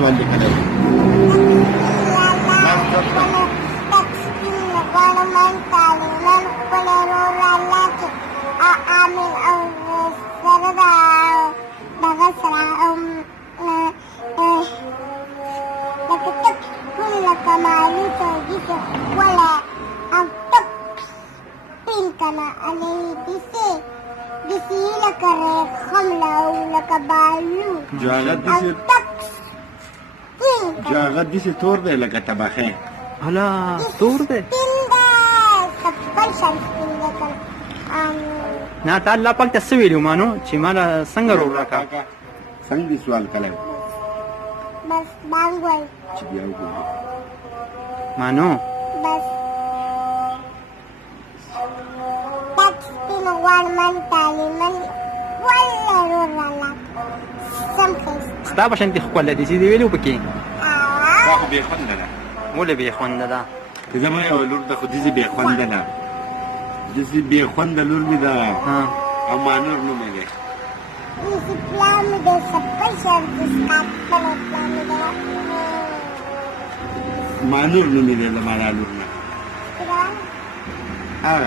سوال لیکلی دی جاغت داسې تور دی لکه تبخی هلا تور دی نه تا الله پاک ته څه ویلي وو مانو چې ما له څنګه روغ راکړه څنګه دې سوال کلی بس بانګ وایي چې بیا وګورو مانو بس تک سپین غوړمن طالمن وله رور رالاک سم ښایسته ستا په شانتې ښکله دي چې دې ویلي وو پکې دا خو بې خونده ده ولې بې خونده ده زما یوه لور ده خو داسې بې خونده ده داسې بې خونده لور مې ده او مانور نوم یې دی داسې پلار مې دی سپی شر د ستا خپله پلار مې دی مانور نوم یې دی زما دا لور نه ګران هغه